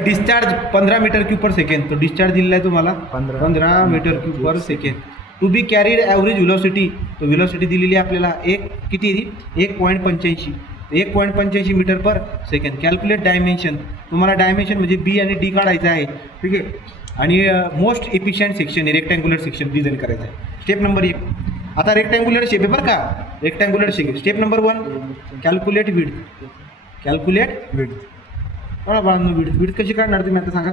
Discharge 15 metre cube per second. तो discharge दिलेला आहे तुम्हाला 15 metre cube per second. To be carried average velocity. तो व्हेलॉसिटी दिलेली आहे आपल्याला किती 1.85. 1.85 metre per second. Calculate dimension. तुम्हाला डायमेन्शन म्हणजे बी आणि डी काढायचं आहे. ठीक आहे. आणि most efficient section rectangular section design करायचं आहे. Step number 1. आता रेक्टँग्युलर शेप आहे बरं का. Rectangular shape. Step number 1 calculate width. Calculate width. बाळांनो विड्थ कशी काढणार तुम्ही आता सांगा.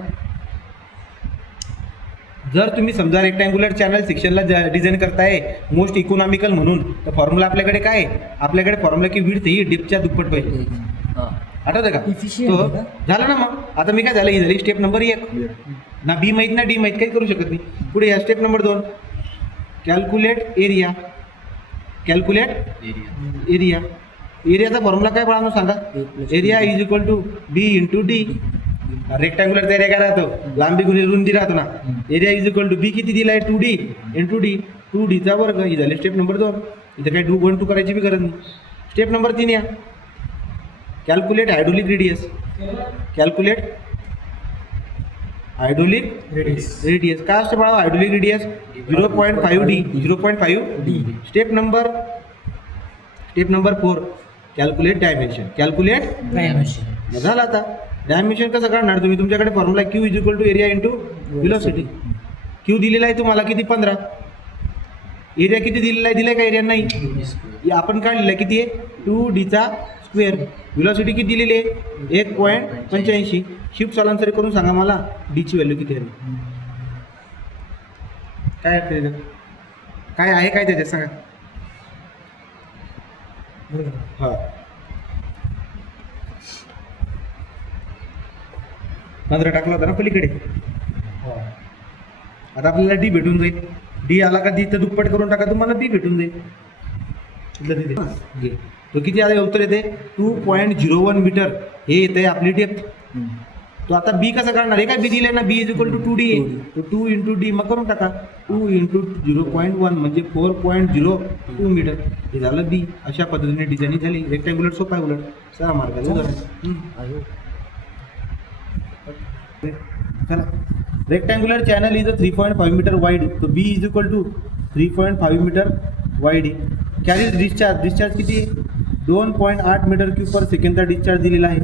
जर तुम्ही समजा रेक्टँग्युलर चॅनल सेक्शनला डिझाईन करताय मोस्ट इकॉनॉमिकल म्हणून, तर फॉर्म्युला आपल्याकडे काय आहे. आपल्याकडे फॉर्म्युला की विड्थ ही डिपच्या दुप्पट पाहिजे. आठवतं का. तो झालं ना. मग आता मी काय झालं, ही झाली स्टेप नंबर 1. ना बी माहीत ना डी माहीत, काही करू शकत नाही. पुढे या step number 2 calculate area. Calculate area. एरियाचा फॉर्म्युला काय बाळांनो सांगा. Area is equal to B into D. रेक्टँग्युलरचा एरिया काय राहतो, लांबी गुणिले रुंदी राहतो ना. Area is equal to B किती दिला आहे 2D इंटू डी. 2Dचा वर्ग. ही झाली स्टेप नंबर 2. इथं काही 1 2 करायची बी गरज नाही. स्टेप नंबर 3 या calculate hydraulic radius. Calculate hydraulic radius. काय असते बाळा hydraulic radius 0.5D. 0.5D. Step number 4 calculate dimension. Calculate dimension झालं. आता डायमेन्शन कसं काढणार तुम्ही. तुमच्याकडे formula Q is equal to area into velocity. Q दिलेला आहे तुम्हाला किती 15. एरिया किती दिलेला आहे, दिलाय का एरिया नाही. आपण काढलेला आहे किती आहे 2Dचा स्क्वेअर. व्हेलॉसिटी किती दिलेली आहे 1.85. शिफ्ट स्थलांतरित करून सांगा मला डीची व्हॅल्यू किती आहे. काय आहे काय त्याच्यात सांगा. हां 15 टाकला होता ना पलीकडे. आता आपल्याला डी भेटून जाईल. डी आला का डी तर दुप्पट करून टाका, तुम्हाला बी भेटून जाईल. तो किती आला उत्तर येते 2.01 मीटर. हे येते आपली डेप्थ. तो आता बी कसं काढणार आहे. काय बी दिले ना बी इज इक्वल टू 2D. तो 2 इंटू डी मग करून टाका. 2 इंटू 0.1 म्हणजे 4.02 मीटर. हे झालं बी. अशा पद्धतीने डिझाईन झाली. रेक्टँग्युलर सोपा आहे उलट. 6 मार्काचं. चला. Rectangular channel is 3.5 metre wide. तो B is equal to 3.5 metre wide. Carries discharge किती आहे 2.8 मीटर क्यूब पर सेकंडचा डिस्चार्ज दिलेला आहे.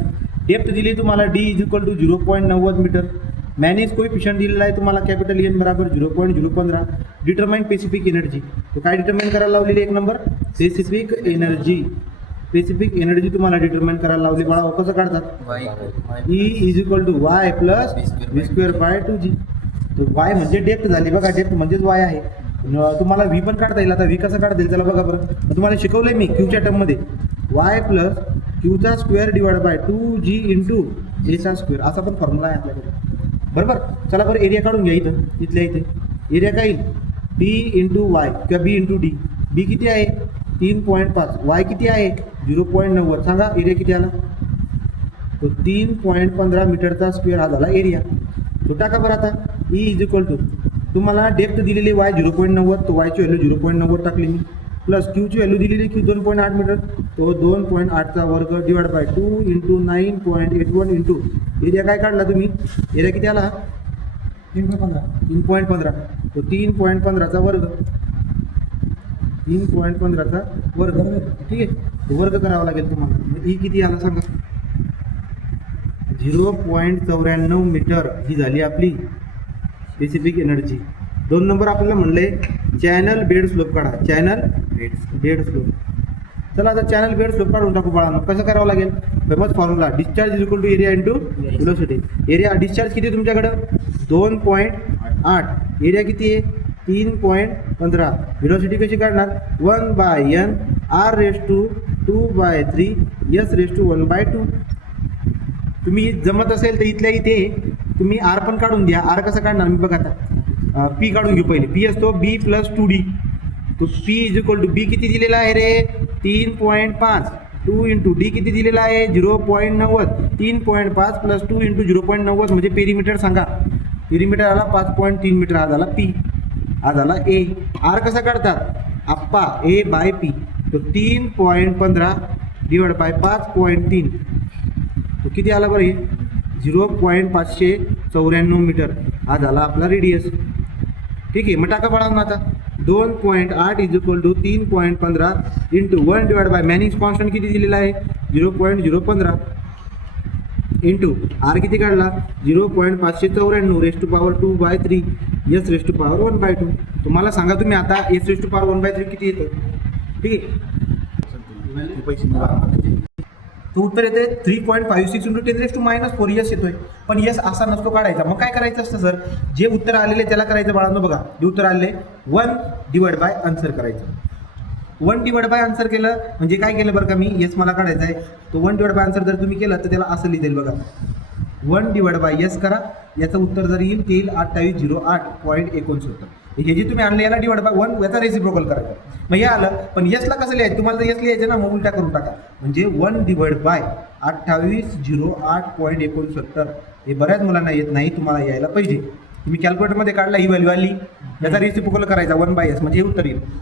डेप्थ दिली तुम्हाला D is equal to 0.90 metre. Manning's coefficient दिलेला आहे तुम्हाला कॅपिटल एन बराबर 0.015. Determine specific energy. तो काय डिटरमाइन करायला लावलेली 1 number specific energy. Specific energy तुम्हाला डिटरमाइन करायला लावली. बाळा कसं काढतात E is equal to y plus v square by 2G. तर वाय म्हणजे डेप्थ झाली बघा. डेप्थ म्हणजेच वाय आहे. तुम्हाला व्ही पण काढता येईल. आता व्ही कसं काढता येईल चला बघा बरं. तुम्हाला शिकवलंय मी क्यूच्या टर्ममध्ये वाय प्लस क्यूचा square divide by 2G into एचा स्क्वेअर. असा पण फॉर्म्युला आहे आपल्याकडे बरोबर. चला बरं एरिया काढून घ्या. इथल्या इथे एरिया काय येईल डी इंटू वाय किंवा बी इंटू डी. बी किती आहे 3.5. वाय किती आहे 0.90. सांगा एरिया किती आला. तो 3.15 मीटरचा स्क्वेअर हा झाला एरिया. तो टाका बरं. आता ई इज इक्वल टू तुम्हाला डेप्थ दिलेली वाय 0.90. तो वायची व्हॅल्यू 0.90 टाकली मी. प्लस क्यूची व्हॅल्यू दिलेली क्यू 2.8 मीटर. तो 2.8चा वर्ग divide by 2 into 9.81 into area काय काढला तुम्ही. एरिया किती आला 3.15. तो 3.15चा वर्ग. 3.15चा वर्ग. ठीक आहे. वर्ग करावा लागेल तुम्हाला. ही किती आला सांगा 0.94 मीटर. ही झाली आपली स्पेसिफिक एनर्जी. 2 नंबर आपल्याला म्हणले चॅनल बेड स्लोप काढा. Channel bed slope. चला आता चॅनल बेड स्लोप काढून टाकू बाळांनो. कसं करावं लागेल famous formula discharge is equal to area into velocity. Area discharge किती तुमच्याकडं 2.8. एरिया किती आहे 3.15. व्हेलॉसिटी कशी काढणार 1/n r⁻²/3 s⁻1/2. तुम्ही जमत असेल तर इथल्या इथे तुम्ही आर पण काढून द्या. आर कसं काढणार मी बघा. आता पी काढून घेऊ पहिले. पी असतो बी प्लस 2D. तो P is equal to B किती दिलेला आहे रे 3.5. 2 इंटू डी किती दिलेला आहे 0.90. 3.5 प्लस 2 इंटू 0.90 म्हणजे पेरीमीटर सांगा. पेरीमीटर आला 5.3 मीटर. हा झाला पी. हा झाला ए. आर कसा काढतात आप्पा ए बाय पी. तो 3.15 डिवाइड बाय 5.3. तो किती आला बरं हे 0.594 मीटर हा झाला आपला रेडियस. ठीक आहे, मग टाका बाळांनो आता 2.8 is equal to 3.15 into 1 divide by Manning's constant किती दिलेला आहे 0.015 इंटू आर किती काढला 0.594 raise to power 2/3 S raise to power 1/2. तुम्हाला सांगा तुम्ही आता एस रेस टू पॉवर 1/3 किती येतं. ठीक आहे, तो उत्तर येते 3.56 इंटू 10⁻⁴ यस येतोय. पण यस असा नसतो काढायचा. मग काय करायचं असतं सर, जे उत्तर आलेले त्याला करायचं बाळांनो. बघा जे उत्तर आलेले 1 डिवाइड बाय आन्सर करायचं. 1 डिवाइड बाय आन्सर केलं म्हणजे काय केलं बरं का मी, यस मला काढायचा आहे. तो 1 डिवाइड बाय आन्सर जर तुम्ही केलं तर त्याला असं लिहिता येईल बघा 1 डिवाइड बाय यस करा, याचं उत्तर जर येईल ते येईल 2808.69. हे जे तुम्ही आणलं याला डिवाइड बाय 1 याचा रेसिप्रोकल करायचा. मग हे आलं, पण यसला कसं लिहायचं तुम्हाला, जर यस लिहायचं ना मग उलटा करून टाका. म्हणजे 1 डिवाइड बाय 2808.69. हे बऱ्याच मुलांना येत नाही, तुम्हाला यायला पाहिजे. तुम्ही कॅल्क्युलेटरमध्ये काढला ही व्हॅल्यू आली, याचा रेसिप्रोकल करायचा 1/s म्हणजे हे उत्तर येईल.